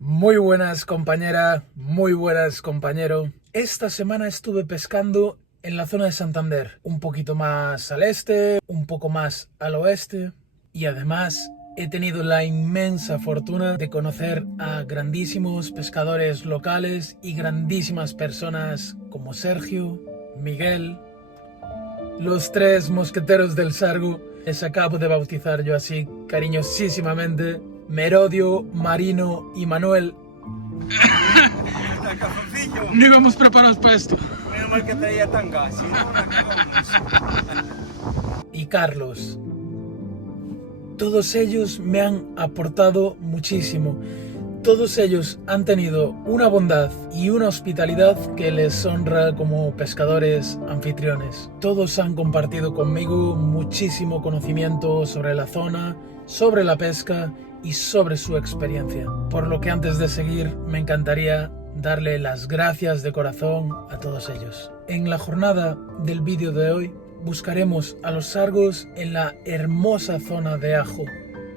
Muy buenas compañera, muy buenas compañero. Esta semana estuve pescando en la zona de Santander, un poquito más al este, un poco más al oeste y además he tenido la inmensa fortuna de conocer a grandísimos pescadores locales y grandísimas personas como Sergio, Miguel, los tres mosqueteros del Sargo. Les acabo de bautizar yo así cariñosísimamente. Merodio, Marino y Manuel. No íbamos preparados para esto. Menos mal que traía tanga, si no la cagamos. Y Carlos. Todos ellos me han aportado muchísimo. Todos ellos han tenido una bondad y una hospitalidad que les honra como pescadores anfitriones. Todos han compartido conmigo muchísimo conocimiento sobre la zona, sobre la pesca y sobre su experiencia. Por lo que antes de seguir me encantaría darle las gracias de corazón a todos ellos. En la jornada del vídeo de hoy buscaremos a los sargos en la hermosa zona de Ajo.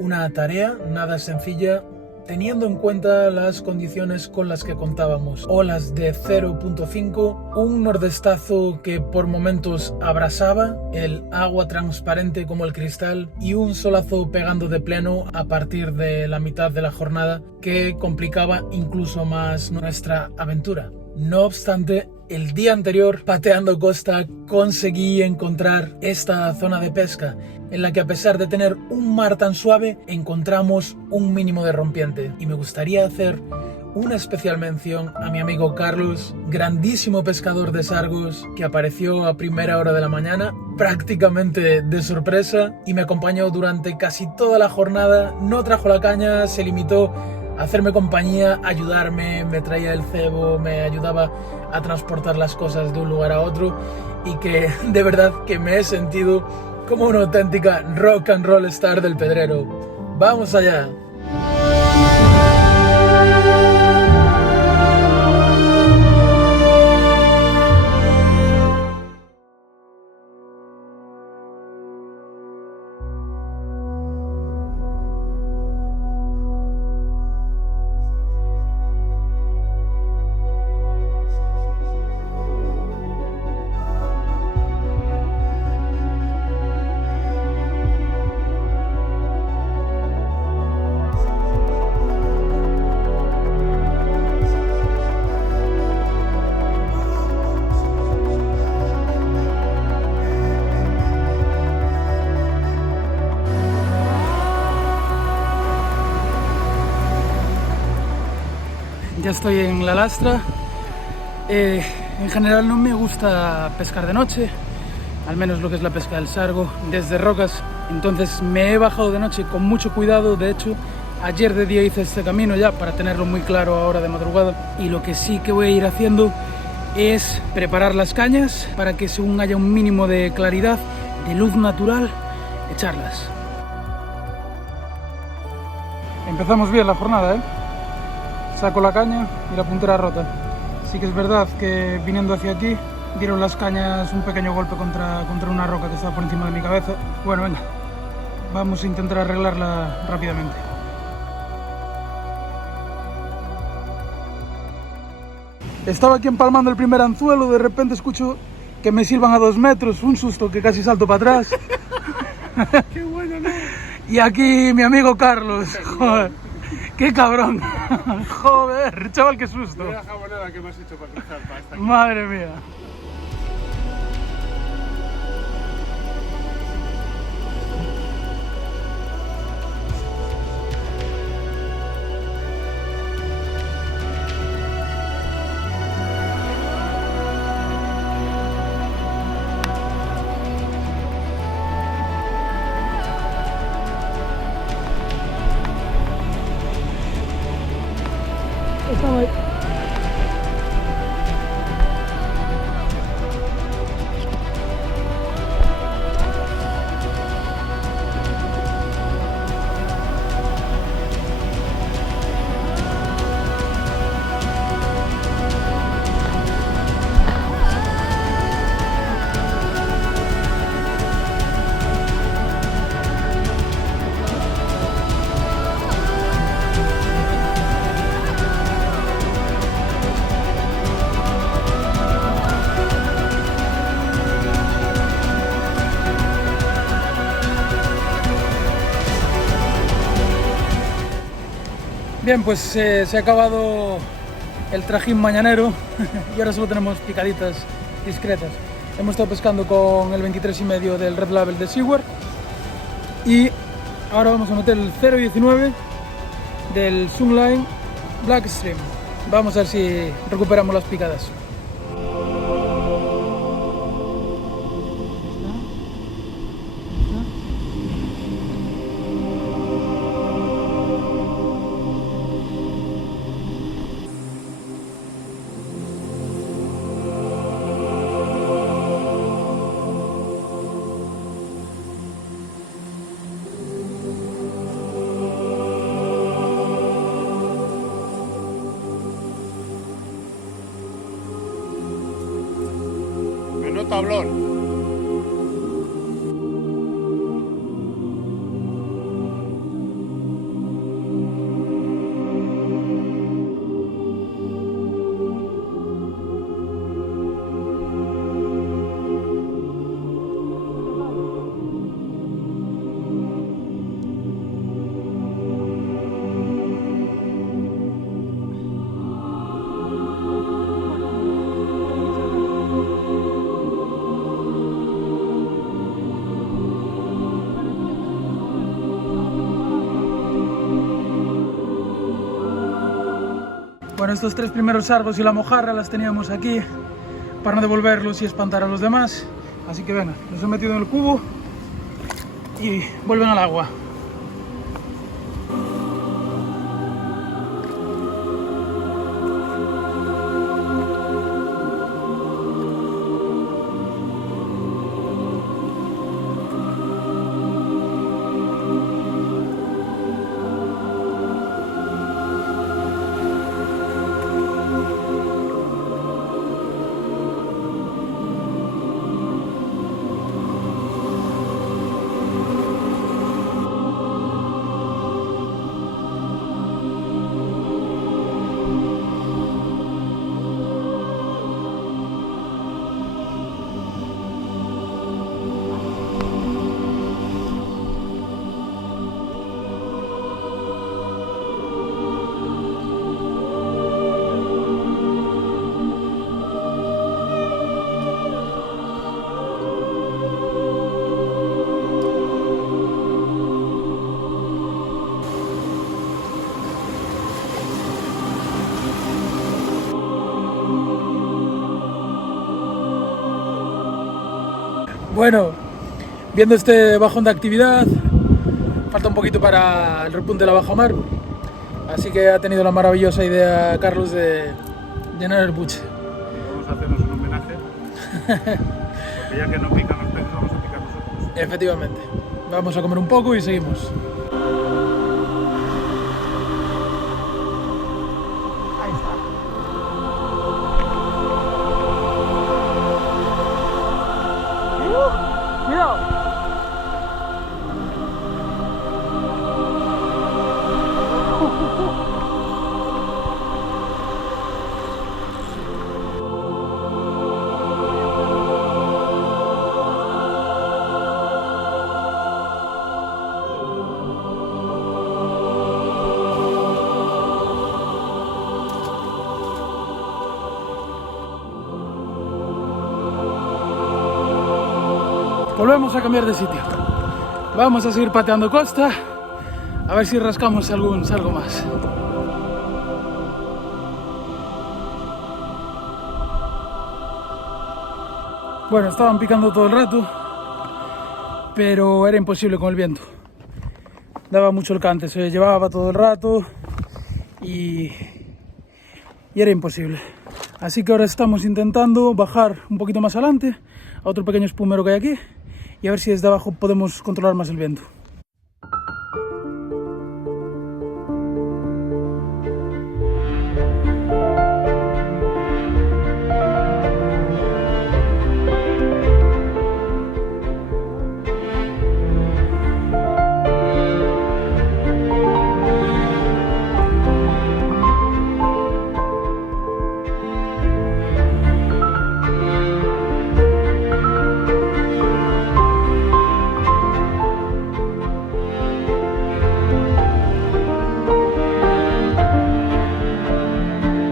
Una tarea nada sencilla teniendo en cuenta las condiciones con las que contábamos. Olas de 0.5, un nordestazo que por momentos abrasaba, el agua transparente como el cristal y un solazo pegando de pleno a partir de la mitad de la jornada que complicaba incluso más nuestra aventura. No obstante, el día anterior, pateando costa, conseguí encontrar esta zona de pesca en la que, a pesar de tener un mar tan suave, encontramos un mínimo de rompiente. Y me gustaría hacer una especial mención a mi amigo Carlos, grandísimo pescador de sargos, que apareció a primera hora de la mañana, prácticamente de sorpresa, y me acompañó durante casi toda la jornada. No trajo la caña, se limitó a hacerme compañía, ayudarme, me traía el cebo, me ayudaba a transportar las cosas de un lugar a otro, y que de verdad que me he sentido como una auténtica rock and roll star del Pedrero. ¡Vamos allá! Ya estoy en la lastra. En general no me gusta pescar de noche, al menos lo que es la pesca del sargo, desde rocas. Entonces me he bajado de noche con mucho cuidado. De hecho, ayer de día hice este camino ya para tenerlo muy claro ahora de madrugada. Y lo que sí que voy a ir haciendo es preparar las cañas para que, según haya un mínimo de claridad, de luz natural, echarlas. Empezamos bien la jornada, ¿eh? Saco la caña y la puntera rota. Sí que es verdad que viniendo hacia aquí dieron las cañas un pequeño golpe contra una roca que estaba por encima de mi cabeza. Bueno, venga, vamos a intentar arreglarla rápidamente. Estaba aquí empalmando el primer anzuelo, de repente escucho que me silban a 2 metros, un susto que casi salto para atrás. Qué bueno, ¿no? Y aquí mi amigo Carlos, joder. ¡Qué cabrón! Joder, chaval, qué susto. Mira la jabonada que me has hecho para cruzar para esta. Madre mía. Estaba ahí. Bien, pues se ha acabado el trajín mañanero y ahora solo tenemos picaditas discretas. Hemos estado pescando con el 23,5 del Red Label de Seaward y ahora vamos a meter el 0,19 del Sunline Blackstream. Vamos a ver si recuperamos las picadas. Menudo tablón. Bueno, estos 3 primeros sargos y la mojarra las teníamos aquí para no devolverlos y espantar a los demás. Así que venga, los he metido en el cubo y vuelven al agua. Bueno, viendo este bajón de actividad, falta un poquito para el repunte de la bajamar, así que ha tenido la maravillosa idea Carlos de llenar el buche. Vamos a hacernos un homenaje. Porque ya que no pican los peces, vamos a picar nosotros. Efectivamente, vamos a comer un poco y seguimos. Ahí está. Cuidado. Volvemos a cambiar de sitio. Vamos a seguir pateando costa, a ver si rascamos algo más. Bueno, estaban picando todo el rato, pero era imposible con el viento. Daba mucho el cante, se llevaba todo el rato y era imposible. Así que ahora estamos intentando bajar un poquito más adelante a otro pequeño espumero que hay aquí y a ver si desde abajo podemos controlar más el viento.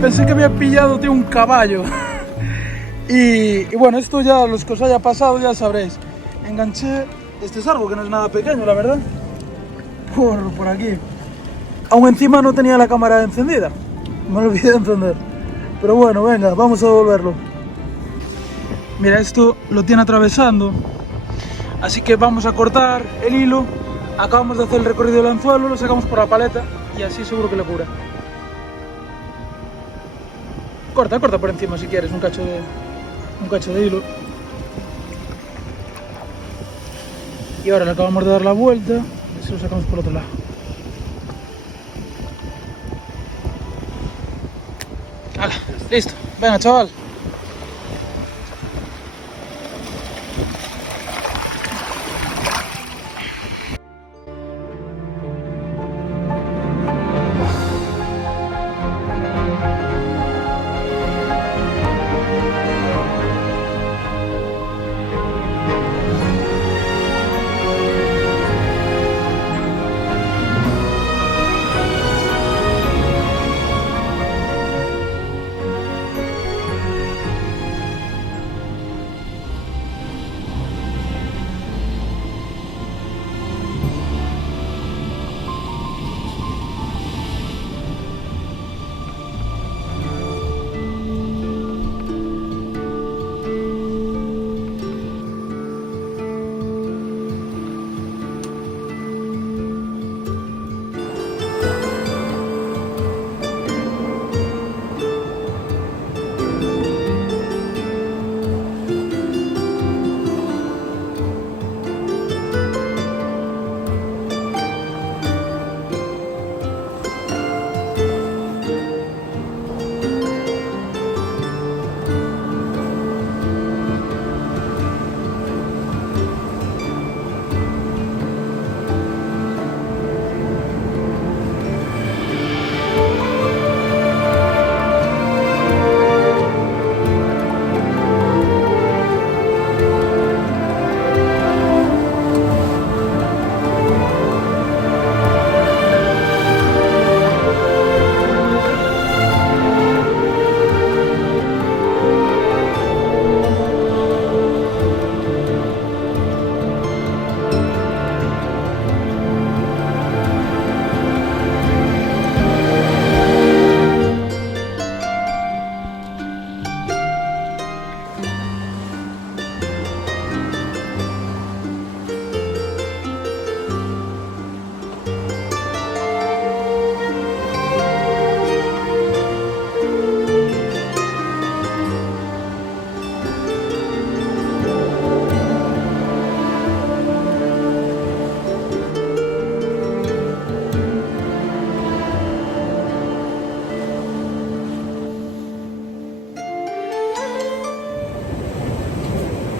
Pensé que había pillado, tío, un caballo. Y bueno, esto ya, los que os haya pasado ya sabréis. Enganché este sargo, que no es nada pequeño, la verdad, por aquí. Aún encima no tenía la cámara encendida. Me lo olvidé de encender. Pero bueno, venga, vamos a devolverlo. Mira, esto lo tiene atravesando. Así que vamos a cortar el hilo. Acabamos de hacer el recorrido del anzuelo, lo sacamos por la paleta y así seguro que le cura. Corta por encima si quieres un cacho de hilo. Y ahora le acabamos de dar la vuelta y así lo sacamos por otro lado. ¡Hala! Listo. Venga, chaval.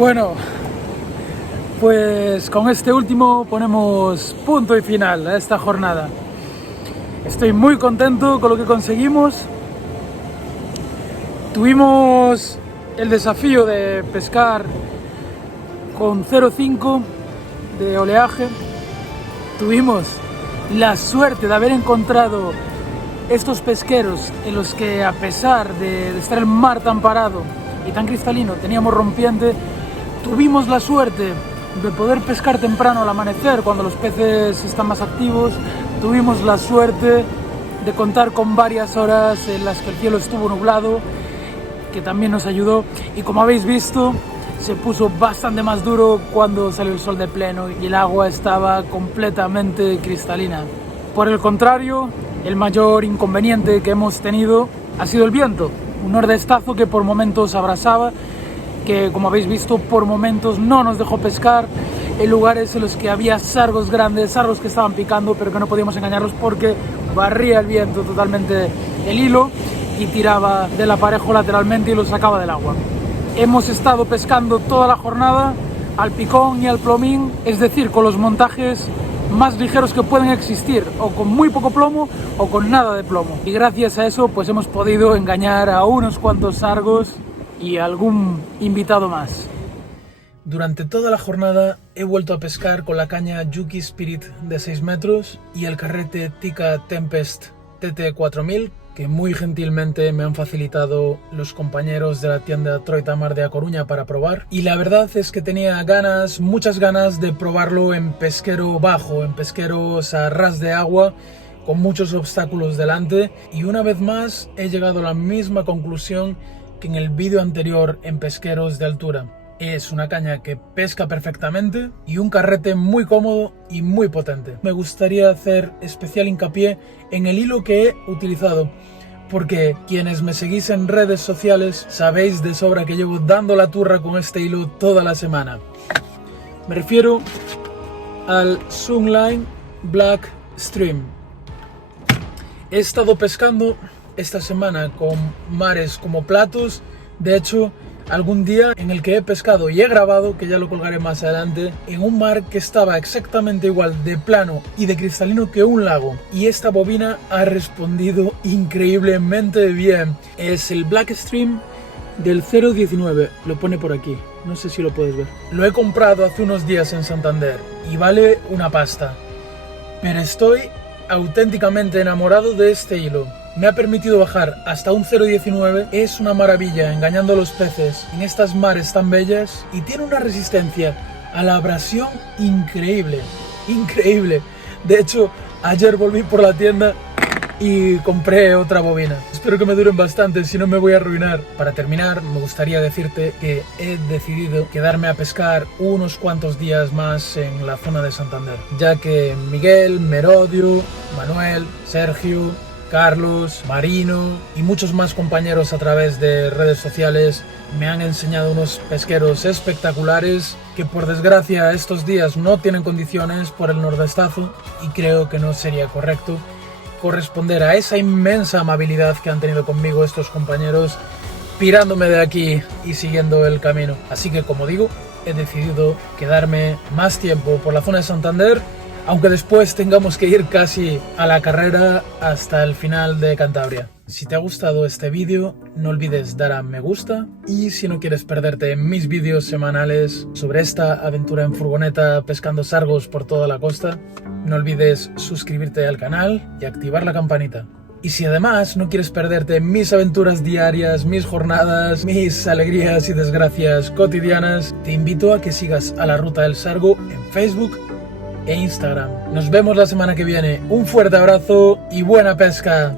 Bueno, pues con este último ponemos punto y final a esta jornada. Estoy muy contento con lo que conseguimos. Tuvimos el desafío de pescar con 0,5 de oleaje. Tuvimos la suerte de haber encontrado estos pesqueros en los que, a pesar de estar el mar tan parado y tan cristalino, teníamos rompiente. Tuvimos la suerte de poder pescar temprano al amanecer, cuando los peces están más activos. Tuvimos la suerte de contar con varias horas en las que el cielo estuvo nublado, que también nos ayudó. Y como habéis visto, se puso bastante más duro cuando salió el sol de pleno y el agua estaba completamente cristalina. Por el contrario, el mayor inconveniente que hemos tenido ha sido el viento, un nordestazo que por momentos abrasaba, que como habéis visto por momentos no nos dejó pescar en lugares en los que había sargos grandes, sargos que estaban picando, pero que no podíamos engañarlos porque barría el viento totalmente el hilo y tiraba del aparejo lateralmente y lo sacaba del agua. Hemos estado pescando toda la jornada al picón y al plomín, es decir, con los montajes más ligeros que pueden existir, o con muy poco plomo o con nada de plomo. Y gracias a eso pues hemos podido engañar a unos cuantos sargos y a algún invitado más. Durante toda la jornada he vuelto a pescar con la caña Juki Spirit de 6 metros y el carrete Tikka Tempest TT4000 que muy gentilmente me han facilitado los compañeros de la tienda Troitamar de A Coruña para probar. Y la verdad es que tenía ganas, muchas ganas de probarlo en pesquero bajo, en pesqueros a ras de agua, con muchos obstáculos delante. Y una vez más he llegado a la misma conclusión que en el vídeo anterior en pesqueros de altura. Es una caña que pesca perfectamente y un carrete muy cómodo y muy potente. Me gustaría hacer especial hincapié en el hilo que he utilizado, porque quienes me seguís en redes sociales sabéis de sobra que llevo dando la turra con este hilo toda la semana. Me refiero al Sunline Black Stream. He estado pescando esta semana con mares como Platos. De hecho, algún día en el que he pescado y he grabado, que ya lo colgaré más adelante, en un mar que estaba exactamente igual de plano y de cristalino que un lago. Y esta bobina ha respondido increíblemente bien. Es el Black Stream del 019, lo pone por aquí, no sé si lo puedes ver. Lo he comprado hace unos días en Santander y vale una pasta. Pero estoy auténticamente enamorado de este hilo. Me ha permitido bajar hasta un 0,19, es una maravilla engañando a los peces en estas mares tan bellas y tiene una resistencia a la abrasión increíble, increíble. De hecho, ayer volví por la tienda y compré otra bobina. Espero que me duren bastante, si no me voy a arruinar. Para terminar, me gustaría decirte que he decidido quedarme a pescar unos cuantos días más en la zona de Santander, ya que Miguel, Merodio, Manuel, Sergio, Carlos, Marino y muchos más compañeros a través de redes sociales me han enseñado unos pesqueros espectaculares que por desgracia estos días no tienen condiciones por el nordestazo y creo que no sería correcto corresponder a esa inmensa amabilidad que han tenido conmigo estos compañeros pirándome de aquí y siguiendo el camino. Así que, como digo, he decidido quedarme más tiempo por la zona de Santander, aunque después tengamos que ir casi a la carrera hasta el final de Cantabria. Si te ha gustado este vídeo, no olvides dar a me gusta, y si no quieres perderte mis vídeos semanales sobre esta aventura en furgoneta pescando sargos por toda la costa, no olvides suscribirte al canal y activar la campanita. Y si además no quieres perderte mis aventuras diarias, mis jornadas, mis alegrías y desgracias cotidianas, te invito a que sigas a La Ruta del Sargo en Facebook e Instagram. Nos vemos la semana que viene. Un fuerte abrazo y buena pesca.